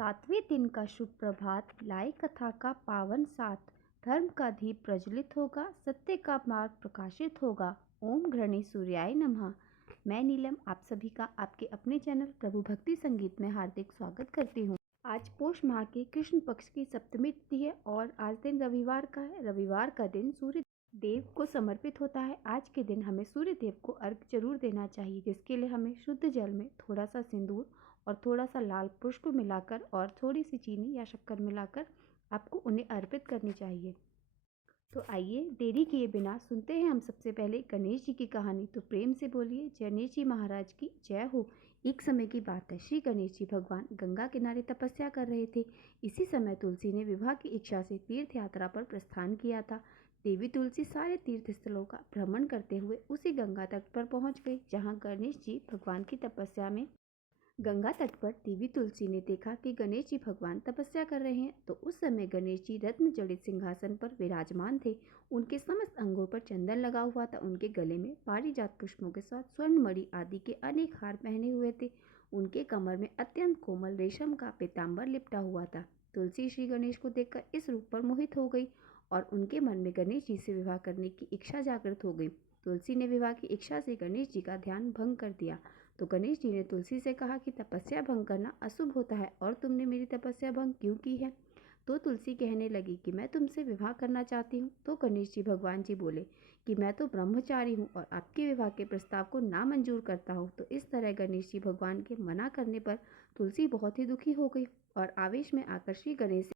सातवें दिन का शुभ प्रभात लाए कथा का पावन साथ। धर्म का दीप प्रज्वलित होगा, सत्य का मार्ग प्रकाशित होगा। ओम घृणी सूर्याय नमः। मैं नीलम आप सभी का आपके अपने चैनल प्रभु भक्ति संगीत में हार्दिक स्वागत करती हूँ। आज पोष माह के कृष्ण पक्ष की सप्तमी तिथि है और आज दिन रविवार का है। रविवार का दिन सूर्य देव को समर्पित होता है। आज के दिन हमें सूर्य देव को अर्घ्य जरूर देना चाहिए, जिसके लिए हमें शुद्ध जल में थोड़ा सा सिंदूर और थोड़ा सा लाल पुष्प मिलाकर और थोड़ी सी चीनी या शक्कर मिलाकर आपको उन्हें अर्पित करनी चाहिए। तो आइए देरी किए बिना सुनते हैं हम सबसे पहले गणेश जी की कहानी। तो प्रेम से बोलिए गणेश जी महाराज की जय हो। एक समय की बात है, श्री गणेश जी भगवान गंगा किनारे तपस्या कर रहे थे। इसी समय तुलसी ने विवाह की इच्छा से तीर्थ यात्रा पर प्रस्थान किया था। देवी तुलसी सारे तीर्थ स्थलों का भ्रमण करते हुए उसी गंगा तट पर पहुंच गई, जहां गणेश जी भगवान की तपस्या में गंगा तट पर देवी तुलसी ने देखा कि गणेश जी भगवान तपस्या कर रहे हैं। तो उस समय गणेश जी रत्न जड़ित सिंहासन पर विराजमान थे। उनके समस्त अंगों पर चंदन लगा हुआ था। उनके गले में पारिजात पुष्पों के साथ स्वर्ण मणि आदि के अनेक हार पहने हुए थे। उनके कमर में अत्यंत कोमल रेशम का पीताम्बर लिपटा हुआ था। तुलसी श्री गणेश को देखकर इस रूप पर मोहित हो गई और उनके मन में गणेश जी से विवाह करने की इच्छा जागृत हो गई। तुलसी ने विवाह की इच्छा से गणेश जी का ध्यान भंग कर दिया। तो गणेश जी ने तुलसी से कहा कि तपस्या भंग करना अशुभ होता है और तुमने मेरी तपस्या भंग क्यों की है। तो तुलसी कहने लगी कि मैं तुमसे विवाह करना चाहती हूँ। तो गणेश जी भगवान जी बोले कि मैं तो ब्रह्मचारी हूँ और आपके विवाह के प्रस्ताव को नामंजूर करता हूँ। तो इस तरह गणेश जी भगवान के मना करने पर तुलसी बहुत ही दुखी हो गई और आवेश में आकर श्री गणेश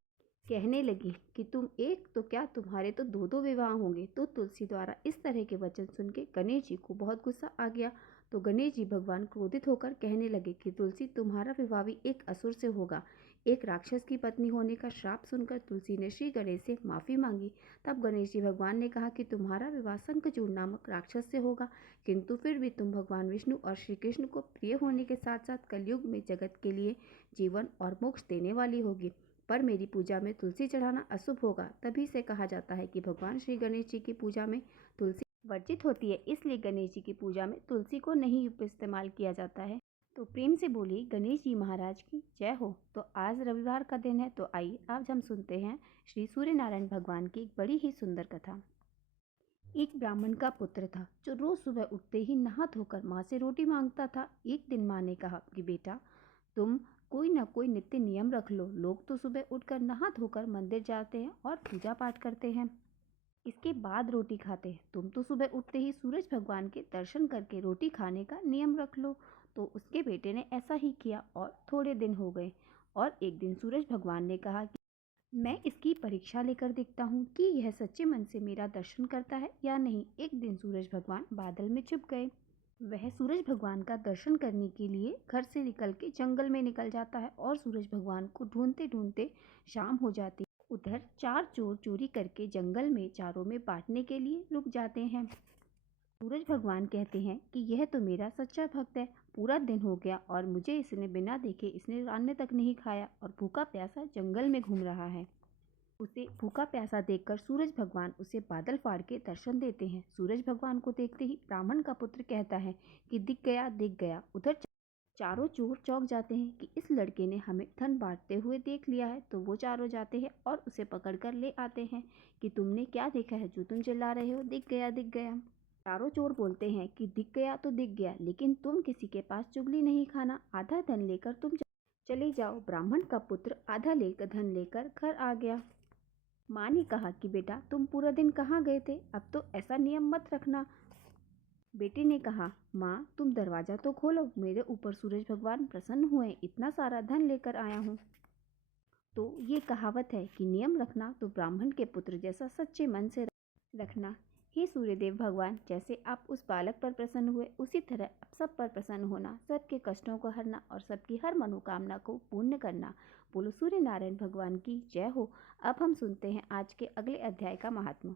कहने लगी कि तुम एक तो क्या, तुम्हारे तो दो दो विवाह होंगे। तो तुलसी द्वारा इस तरह के वचन सुन के गणेश जी को बहुत गुस्सा आ गया। तो गणेश जी भगवान क्रोधित होकर कहने लगे कि तुलसी, तुम्हारा विवाह भी एक असुर से होगा। एक राक्षस की पत्नी होने का श्राप सुनकर तुलसी ने श्री गणेश से माफी मांगी। तब गणेश जी भगवान ने कहा कि तुम्हारा विवाह शंखचूड़ नामक राक्षस से होगा, किंतु फिर भी तुम भगवान विष्णु और श्री कृष्ण को प्रिय होने के साथ साथ कलयुग में जगत के लिए जीवन और मोक्ष देने वाली होगी। पर मेरी पूजा में तुलसी चढ़ाना अशुभ होगा। तभी से कहा जाता है कि भगवान श्री गणेश जी की पूजा में तुलसी वर्जित होती है, इसलिए गणेश जी की पूजा में तुलसी को नहीं इस्तेमाल किया जाता है। तो प्रेम से बोली गणेश जी महाराज की जय हो। तो आज रविवार का दिन है, तो आइए आज हम सुनते हैं श्री सूर्य नारायण भगवान की एक बड़ी ही सुंदर कथा। एक ब्राह्मण का पुत्र था जो रोज सुबह उठते ही नहा धोकर माँ से रोटी मांगता था। एक दिन माँ ने कहा कि बेटा, तुम कोई ना कोई नित्य नियम रख लो। लोग तो सुबह उठकर नहा धोकर मंदिर जाते हैं और पूजा पाठ करते हैं, इसके बाद रोटी खाते हैं। तुम तो सुबह उठते ही सूरज भगवान के दर्शन करके रोटी खाने का नियम रख लो। तो उसके बेटे ने ऐसा ही किया और थोड़े दिन हो गए और एक दिन सूरज भगवान ने कहा कि मैं इसकी परीक्षा लेकर देखता हूँ कि यह सच्चे मन से मेरा दर्शन करता है या नहीं। एक दिन सूरज भगवान बादल में छुप गए। वह सूरज भगवान का दर्शन करने के लिए घर से निकल के जंगल में निकल जाता है और सूरज भगवान को ढूंढते ढूंढते शाम हो जाती है। उधर चार चोर चोरी करके जंगल में चारों में बांटने के लिए रुक जाते हैं। सूरज भगवान कहते हैं कि यह तो मेरा सच्चा भक्त है। पूरा दिन हो गया और मुझे इसने बिना देखे इसने अन्न तक नहीं खाया और भूखा प्यासा जंगल में घूम रहा है। उसे भूखा प्यासा देखकर सूरज भगवान उसे बादल फाड़ के दर्शन देते हैं। सूरज भगवान को देखते ही ब्राह्मण का पुत्र कहता है कि दिख गया दिख गया। उधर चारों चोर चौंक जाते हैं कि इस लड़के ने हमें धन बांटते हुए देख लिया है। तो वो चारों जाते हैं और उसे पकड़कर ले आते हैं कि तुमने क्या देखा है जो तुम चिल्ला रहे हो, दिख गया दिख गया। चारों चोर बोलते हैं कि दिख गया तो दिख गया, लेकिन तुम किसी के पास चुगली नहीं खाना। आधा धन लेकर तुम चले जाओ। ब्राह्मण का पुत्र आधा लेकर धन लेकर घर आ गया। माँ ने कहा कि बेटा, तुम पूरा दिन कहाँ गए थे, अब तो ऐसा नियम मत रखना। बेटे ने कहा, माँ तुम दरवाजा तो खोलो, मेरे ऊपर सूरज भगवान प्रसन्न हुए, इतना सारा धन लेकर आया हूँ। तो ये कहावत है कि नियम रखना तो ब्राह्मण के पुत्र जैसा सच्चे मन से रखना। हे सूर्यदेव भगवान, जैसे आप उस बालक पर प्रसन्न हुए, उसी तरह आप सब पर प्रसन्न होना, सबके कष्टों को हरना और सबकी हर मनोकामना को पूर्ण करना। बोलो सूर्य नारायण भगवान की जय हो। अब हम सुनते हैं आज के अगले अध्याय का महात्मा।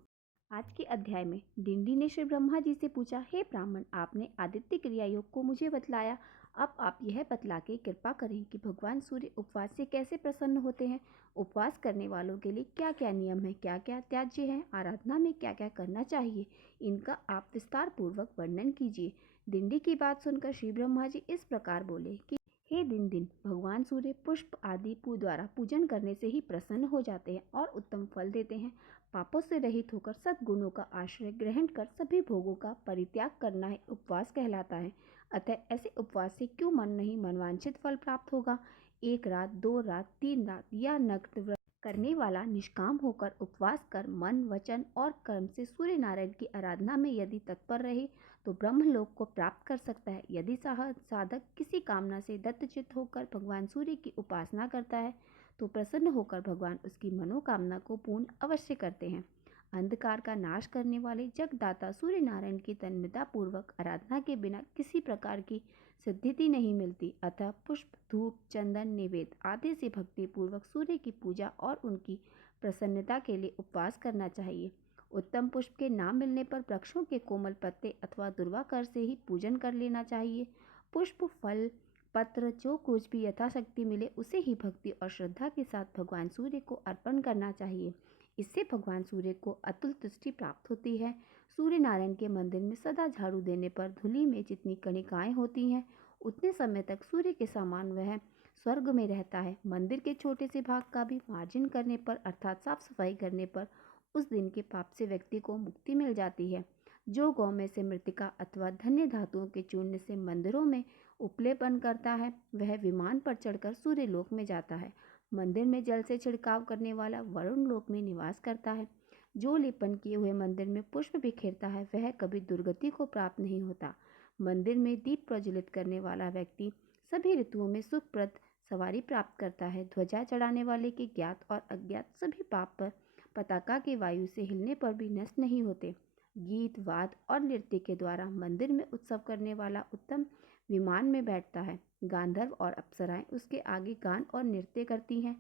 आज के अध्याय में डिंडी ने श्री ब्रह्मा जी से पूछा, हे ब्राह्मण, आपने आदित्य क्रिया योग को मुझे बतलाया, अब आप यह बतला के कृपा करें कि भगवान सूर्य उपवास से कैसे प्रसन्न होते हैं। उपवास करने वालों के लिए क्या क्या नियम है, क्या क्या त्याज्य है, आराधना में क्या क्या करना चाहिए, इनका आप विस्तार पूर्वक वर्णन कीजिए। डिंडी की बात सुनकर श्री ब्रह्मा जी इस प्रकार बोले कि हे दिन दिन भगवान सूर्य पुष्प आदि द्वारा पूजन करने से ही प्रसन्न हो जाते हैं और उत्तम फल देते हैं। पापों से रहित होकर सद्गुणों का आश्रय ग्रहण कर सभी भोगों का परित्याग करना है उपवास कहलाता है। अतः ऐसे उपवास से क्यों मन नहीं मनवांछित फल प्राप्त होगा। 1 रात 2 रात 3 रात या नग्न व्रत करने वाला निष्काम होकर उपवास कर मन वचन और कर्म से सूर्य नारायण की आराधना में यदि तत्पर रहे तो ब्रह्मलोक को प्राप्त कर सकता है। यदि साधक किसी कामना से दत्तचित्त होकर भगवान सूर्य की उपासना करता है तो प्रसन्न होकर भगवान उसकी मनोकामना को पूर्ण अवश्य करते हैं। अंधकार का नाश करने वाले जगदाता सूर्य नारायण की तन्मयता पूर्वक आराधना के बिना किसी प्रकार की सिद्धि नहीं मिलती। अतः पुष्प धूप चंदन निवेद्य आदि से भक्ति पूर्वक सूर्य की पूजा और उनकी प्रसन्नता के लिए उपवास करना चाहिए। उत्तम पुष्प के ना मिलने पर वृक्षों के कोमल पत्ते अथवा दुर्वाकर से ही पूजन कर लेना चाहिए। पुष्प फल पत्र जो कुछ भी यथाशक्ति मिले उसे ही भक्ति और श्रद्धा के साथ भगवान सूर्य को अर्पण करना चाहिए। इससे भगवान सूर्य को अतुल तुष्टि प्राप्त होती है। सूर्य नारायण के मंदिर में सदा झाड़ू देने पर धूलि में जितनी कणिकाएं होती हैं उतने समय तक सूर्य के समान वह स्वर्ग में रहता है। मंदिर के छोटे से भाग का भी मार्जन करने पर अर्थात साफ सफाई करने पर उस दिन के पाप से व्यक्ति को मुक्ति मिल जाती है। जो गौ में से मृतिका अथवा धन्य धातुओं के चूर्ण से मंदिरों में उपलेपन करता है वह विमान पर चढ़कर सूर्य लोक में जाता है। मंदिर में जल से छिड़काव करने वाला वरुण लोक में निवास करता है। जो लेपन किए हुए मंदिर में पुष्प बिखेरता है वह कभी दुर्गति को प्राप्त नहीं होता। मंदिर में दीप प्रज्वलित करने वाला व्यक्ति सभी ऋतुओं में सुखप्रद सवारी प्राप्त करता है। ध्वजा चढ़ाने वाले के ज्ञात और अज्ञात सभी पाप पर पताका के वायु से हिलने पर भी नष्ट नहीं होते। गीत वाद और नृत्य के द्वारा मंदिर में उत्सव करने वाला उत्तम विमान में बैठता है। गांधर्व और अप्सराएं उसके आगे गान और नृत्य करती हैं।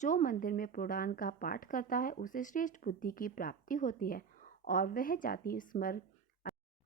जो मंदिर में पुराण का पाठ करता है उसे श्रेष्ठ बुद्धि की प्राप्ति होती है और वह जाति स्मर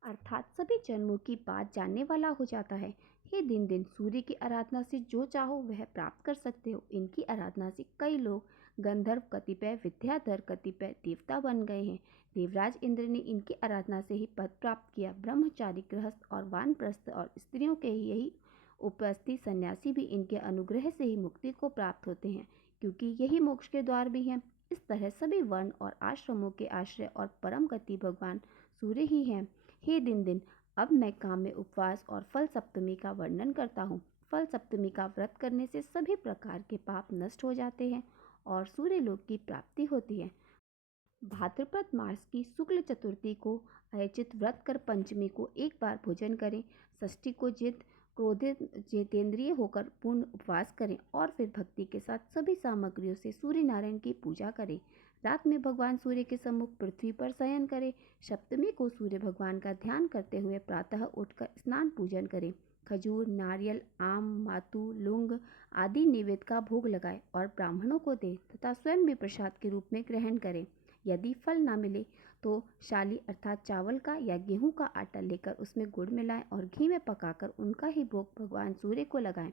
अर्थात सभी जन्मों की बात जानने वाला हो जाता है। हे दिन दिन सूर्य की आराधना से जो चाहो वह प्राप्त कर सकते हो। इनकी आराधना से कई लोग गंधर्व कतिपय विद्याधर कतिपय देवता बन गए हैं। देवराज इंद्र ने इनकी आराधना से ही पद प्राप्त किया। ब्रह्मचारी गृहस्थ और वानप्रस्थ और स्त्रियों के यही उपस्थित सन्यासी भी इनके अनुग्रह से ही मुक्ति को प्राप्त होते हैं क्योंकि यही मोक्ष के द्वार भी हैं। इस तरह सभी वर्ण और आश्रमों के आश्रय और परम गति भगवान सूर्य ही हैं। हे दिन दिन अब मैं काम्य उपवास और फल सप्तमी का वर्णन करता हूँ। फल सप्तमी का व्रत करने से सभी प्रकार के पाप नष्ट हो जाते हैं और सूर्य लोक की प्राप्ति होती है। भाद्रपद मास की शुक्ल चतुर्थी को आयोजित व्रत कर पंचमी को एक बार भोजन करें। षष्ठी को जिद क्रोधित जितेंद्रिय होकर पूर्ण उपवास करें और फिर भक्ति के साथ सभी सामग्रियों से सूर्य नारायण की पूजा करें। रात में भगवान सूर्य के सम्मुख पृथ्वी पर शयन करें। सप्तमी को सूर्य भगवान का ध्यान करते हुए प्रातः उठकर स्नान पूजन करें। खजूर नारियल आम मातु लुंग आदि निवेद का भोग लगाए और ब्राह्मणों को दे तथा स्वयं भी प्रसाद के रूप में ग्रहण करें। यदि फल न मिले तो शाली अर्थात चावल का या गेहूं का आटा लेकर उसमें गुड़ मिलाएं और घी में पकाकर उनका ही भोग भगवान सूर्य को लगाएं।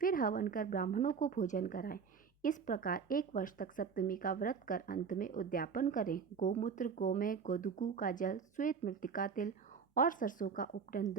फिर हवन कर ब्राह्मणों को भोजन कराएं। इस प्रकार 1 वर्ष तक सप्तमी का व्रत कर अंत में उद्यापन करें। गोमूत्र गोमय गोदुकू का जल श्वेत मृतिका तिल और सरसों का उपटन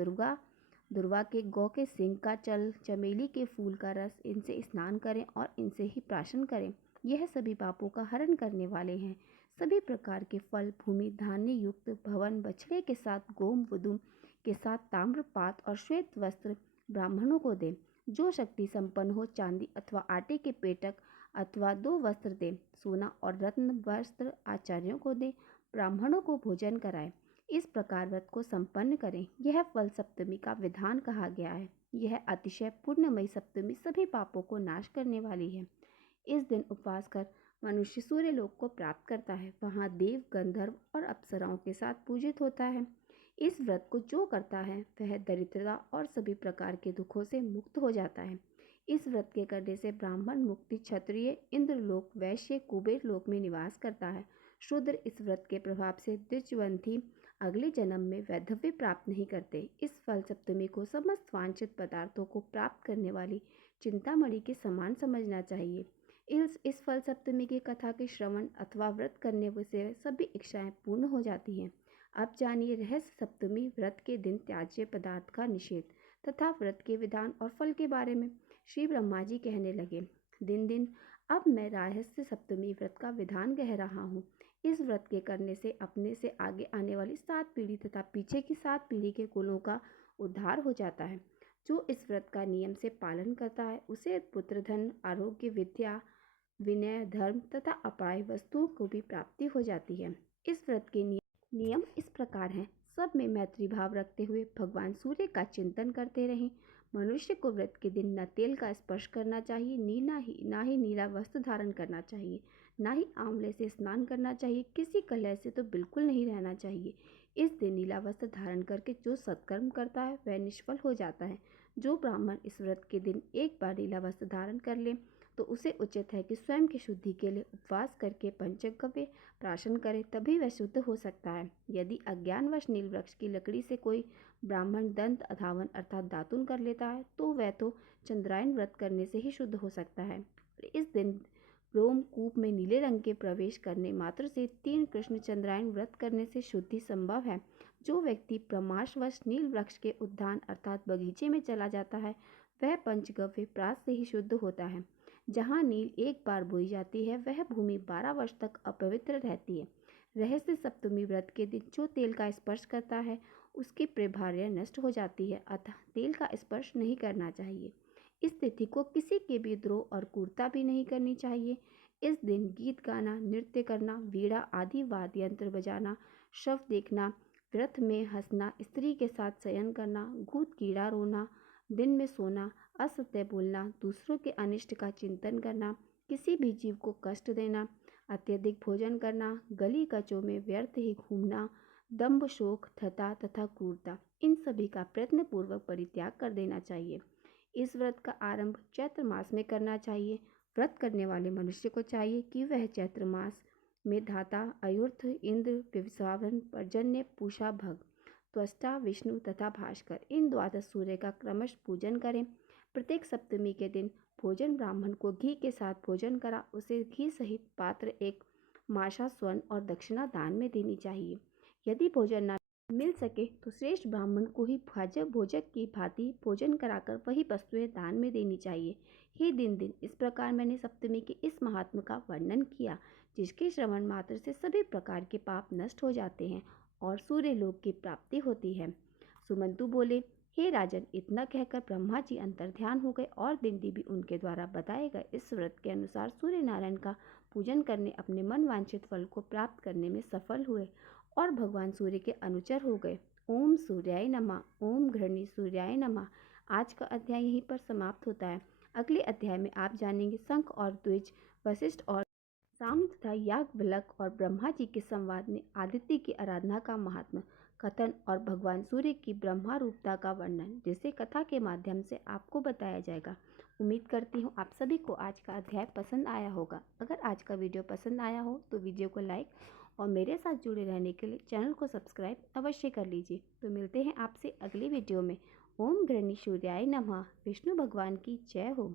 दुर्वा के गौ के सिंग का चल चमेली के फूल का रस इनसे स्नान करें और इनसे ही प्राशन करें। यह सभी पापों का हरण करने वाले हैं। सभी प्रकार के फल भूमि धान्य युक्त भवन बछड़े के साथ गोम वुदुम के साथ ताम्र पात और श्वेत वस्त्र ब्राह्मणों को दें। जो शक्ति संपन्न हो चांदी अथवा आटे के पेटक अथवा 2 वस्त्र दे। सोना और रत्न वस्त्र आचार्यों को दे। ब्राह्मणों को भोजन कराएं। इस प्रकार व्रत को संपन्न करें। यह फल सप्तमी का विधान कहा गया है। यह अतिशय पुण्यमयी सप्तमी सभी पापों को नाश करने वाली है। इस दिन उपवास कर मनुष्य सूर्य लोक को प्राप्त करता है। वहाँ देव गंधर्व और अप्सराओं के साथ पूजित होता है। इस व्रत को जो करता है वह दरिद्रता और सभी प्रकार के दुखों से मुक्त हो जाता है। इस व्रत के करने से ब्राह्मण मुक्ति क्षत्रिय इंद्रलोक वैश्य कुबेर लोक में निवास करता है। शूद्र इस व्रत के प्रभाव से द्विजवंती अगले जन्म में वैधव्य प्राप्त नहीं करते। इस फल सप्तमी को समस्त वांछित पदार्थों को प्राप्त करने वाली चिंतामणि के समान समझना चाहिए। इस फल सप्तमी की कथा के श्रवण अथवा व्रत करने से सभी इच्छाएं पूर्ण हो जाती हैं। अब जानिए रहस्य सप्तमी व्रत के दिन त्याज्य पदार्थ का निषेध तथा व्रत के विधान और फल के बारे में। श्री ब्रह्मा जी कहने लगे, दिन दिन अब मैं रहस्य सप्तमी व्रत का विधान कह रहा हूँ। इस व्रत के करने से अपने से आगे आने वाली 7 पीढ़ी तथा पीछे की 7 पीढ़ी के कुलों का उद्धार हो जाता है। जो इस व्रत का नियम से पालन करता है उसे पुत्र, धन, आरोग्य, विद्या, विनय, धर्म तथा अपाय वस्तुओं को भी प्राप्ति हो जाती है। इस व्रत के नियम इस प्रकार हैं। सब में मैत्री भाव रखते हुए भगवान सूर्य का चिंतन करते रहें। मनुष्य को व्रत के दिन न तेल का स्पर्श करना चाहिए, ना ही नीला वस्त्र धारण करना चाहिए, ना ही आंवले से स्नान करना चाहिए, किसी कलह से तो बिल्कुल नहीं रहना चाहिए। इस दिन नीला वस्त्र धारण करके जो सत्कर्म करता है वह निष्फल हो जाता है। जो ब्राह्मण इस व्रत के दिन एक बार नीला वस्त्र धारण कर ले तो उसे उचित है कि स्वयं की शुद्धि के लिए उपवास करके पंचगव्य प्राशन करे, तभी वह शुद्ध हो सकता है। यदि अज्ञानवश नील वृक्ष की लकड़ी से कोई ब्राह्मण दंत अधावन अर्थात दातुन कर लेता है तो वह तो चंद्रायन व्रत करने से ही शुद्ध हो सकता है। इस दिन रोमकूप में नीले रंग के प्रवेश करने मात्र से 3 कृष्ण चंद्रायन व्रत करने से शुद्धि संभव है। जो व्यक्ति प्रमाशवश नील वृक्ष के उद्यान अर्थात बगीचे में चला जाता है वह पंचगव्य प्राश से ही शुद्ध होता है। जहाँ नील एक बार बोई जाती है वह भूमि 12 वर्ष तक अपवित्र रहती है। रहस्य सप्तमी व्रत के दिन जो तेल का स्पर्श करता है उसकी प्रभार्य नष्ट हो जाती है, अतः तेल का स्पर्श नहीं करना चाहिए। इस तिथि को किसी के भी द्रोह और क्रूरता भी नहीं करनी चाहिए। इस दिन गीत गाना, नृत्य करना, वीणा आदि वाद्य यंत्र बजाना, शव देखना, व्रत में हंसना, स्त्री के साथ शयन करना, भूत कीड़ा रोना, दिन में सोना, असत्य बोलना, दूसरों के अनिष्ट का चिंतन करना, किसी भी जीव को कष्ट देना, अत्यधिक भोजन करना, गली कचों में व्यर्थ ही घूमना, दंभ, शोक, थता तथा क्रूरता, इन सभी का प्रयत्न पूर्वक परित्याग कर देना चाहिए। इस व्रत का आरंभ चैत्र मास में करना चाहिए। व्रत करने वाले मनुष्य को चाहिए कि वह चैत्र मास में धाता, अयुर्थ, इंद्र, विश्वावन, पर्जन्य, पूषा, भग, त्वष्टा, विष्णु तथा भास्कर इन द्वादश सूर्य का क्रमश पूजन करें। प्रत्येक सप्तमी के दिन भोजन ब्राह्मण को घी के साथ भोजन करा उसे घी सहित पात्र एक माशा स्वर्ण और दक्षिणा दान में देनी चाहिए। यदि भोजन न मिल सके तो श्रेष्ठ ब्राह्मण को ही भोजक की भांति भोजन कराकर वही वस्तुएं दान में देनी चाहिए। हे दिन दिन, इस प्रकार मैंने सप्तमी के इस महात्म का वर्णन किया जिसके श्रवण मात्र से सभी प्रकार के पाप नष्ट हो जाते हैं और सूर्य लोक की प्राप्ति होती है। सुमंतु बोले, हे राजन, इतना कहकर ब्रह्मा जी अंतर ध्यान हो गए और दिंडी भी उनके द्वारा बताए गए इस व्रत के अनुसार सूर्य नारायण का पूजन करने अपने मन वांछित फल को प्राप्त करने में सफल हुए और भगवान सूर्य के अनुचर हो गए। ओम सूर्याय नमः। ओम घृणी सूर्याय नमः। आज का अध्याय यहीं पर समाप्त होता है। अगले अध्याय में आप जानेंगे शंख और द्विज, वशिष्ठ और साम तथा याज्ञवल्क्य और ब्रह्मा जी के संवाद में आदित्य की आराधना का महात्मा कथन और भगवान सूर्य की ब्रह्मा रूपता का वर्णन, जिसे कथा के माध्यम से आपको बताया जाएगा। उम्मीद करती हूँ आप सभी को आज का अध्याय पसंद आया होगा। अगर आज का वीडियो पसंद आया हो तो वीडियो को लाइक और मेरे साथ जुड़े रहने के लिए चैनल को सब्सक्राइब अवश्य कर लीजिए। तो मिलते हैं आपसे अगली वीडियो में। ओम घृणी सूर्याय नमः। विष्णु भगवान की जय हो।